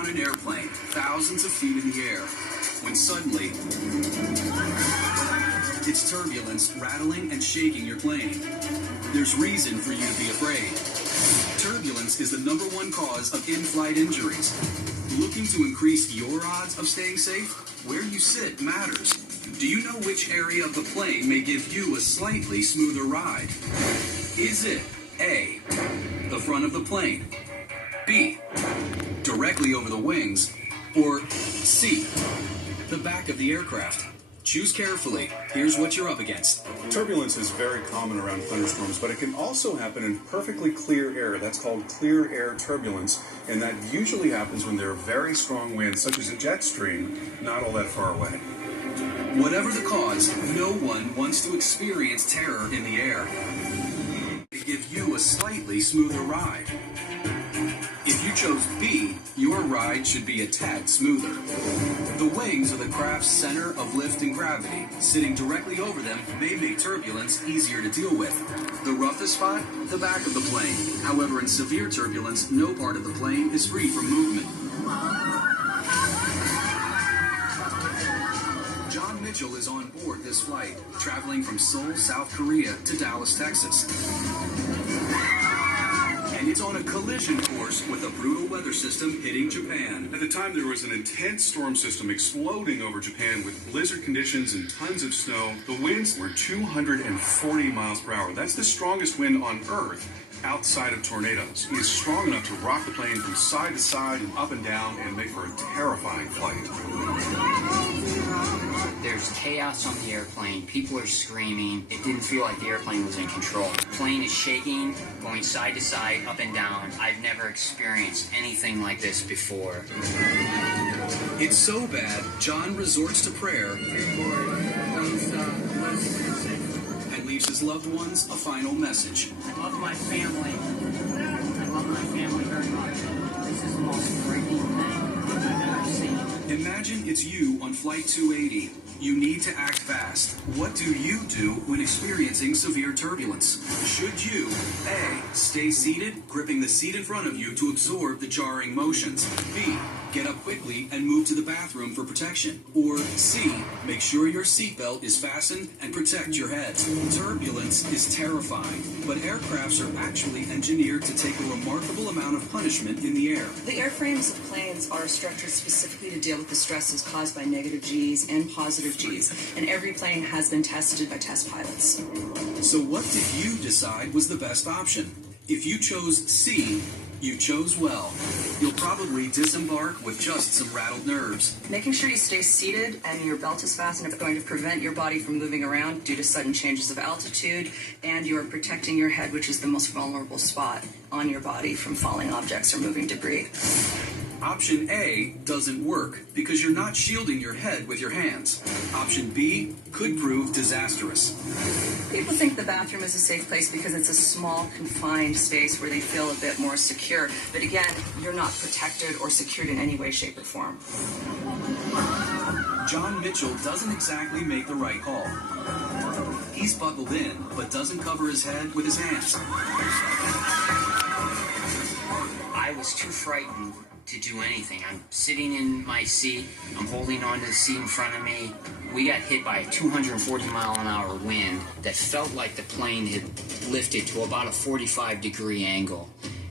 on an airplane, thousands of feet in the air, when suddenly it's turbulence rattling and shaking your plane. There's reason for you to be afraid. Turbulence is the #1 cause of in-flight injuries. Looking to increase your odds of staying safe? Where you sit matters. Do you know which area of the plane may give you a slightly smoother ride? Is it A, the front of the plane, B, directly over the wings, or C, the back of the aircraft? Choose carefully. Here's what you're up against. Turbulence is very common around thunderstorms, but it can also happen in perfectly clear air. That's called clear air turbulence, and that usually happens when there are very strong winds, such as a jet stream, not all that far away. Whatever the cause, no one wants to experience terror in the air. To give you a slightly smoother ride. If you chose B, your ride should be a tad smoother. The wings are the craft's center of lift and gravity. Sitting directly over them may make turbulence easier to deal with. The roughest spot? The back of the plane. However, in severe turbulence, no part of the plane is free from movement. John Mitchell is on board this flight, traveling from Seoul, South Korea to Dallas, Texas. And it's on a collision course with a brutal weather system hitting Japan. At the time, there was an intense storm system exploding over Japan with blizzard conditions and tons of snow. The winds were 240 miles per hour. That's the strongest wind on Earth outside of tornadoes. It is strong enough to rock the plane from side to side and up and down and make for a terrifying flight. There's chaos on the airplane. People are screaming. It didn't feel like the airplane was in control. The plane is shaking, going side to side, up and down. I've never experienced anything like this before. It's so bad, John resorts to prayer and leaves his loved ones a final message. I love my family. I love my family very much. This is the most frightening thing I've ever seen. Imagine it's you on Flight 280. You need to act fast. What do you do when experiencing severe turbulence? Should you, A, stay seated, gripping the seat in front of you to absorb the jarring motions? B, get up quickly and move to the bathroom for protection? Or C, make sure your seatbelt is fastened and protect your head? Turbulence is terrifying, but aircrafts are actually engineered to take a remarkable amount of punishment in the air. The airframes of planes are structured specifically to deal with the stresses caused by negative G's and positive G's, and every plane has been tested by test pilots. So what did you decide was the best option? If you chose C, you chose well. You'll probably disembark with just some rattled nerves. Making sure you stay seated and your belt is fastened is going to prevent your body from moving around due to sudden changes of altitude, and you are protecting your head, which is the most vulnerable spot on your body, from falling objects or moving debris. Option A doesn't work because you're not shielding your head with your hands. Option B could prove disastrous. People think the bathroom is a safe place because it's a small, confined space where they feel a bit more secure. But again, you're not protected or secured in any way, shape, or form. John Mitchell doesn't exactly make the right call. He's buckled in, but doesn't cover his head with his hands. I was too frightened to do anything. I'm sitting in my seat. I'm holding on to the seat in front of me. We got hit by a 240-mile-an-hour wind that felt like the plane had lifted to about a 45-degree angle.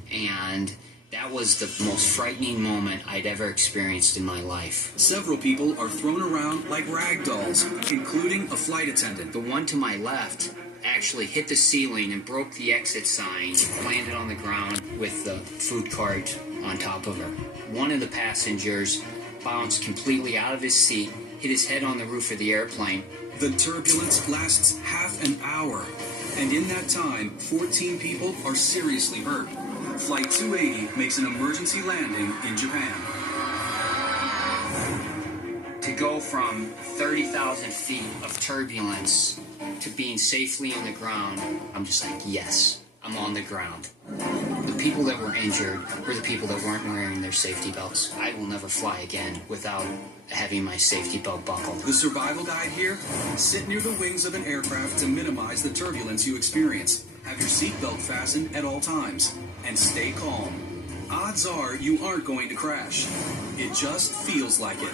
And that was the most frightening moment I'd ever experienced in my life. Several people are thrown around like rag dolls, including a flight attendant. The one to my left actually hit the ceiling and broke the exit sign, landed on the ground with the food cart on top of her. One of the passengers bounced completely out of his seat, hit his head on the roof of the airplane. The turbulence lasts half an hour, and in that time, 14 people are seriously hurt. Flight 280 makes an emergency landing in Japan. To go from 30,000 feet of turbulence to being safely on the ground, I'm just like, yes, I'm on the ground. The people that were injured were the people that weren't wearing their safety belts. I will never fly again without having my safety belt buckled. The survival guide here: sit near the wings of an aircraft to minimize the turbulence you experience. Have your seatbelt fastened at all times, and stay calm. Odds odds are you aren't going to crash. It just feels like it.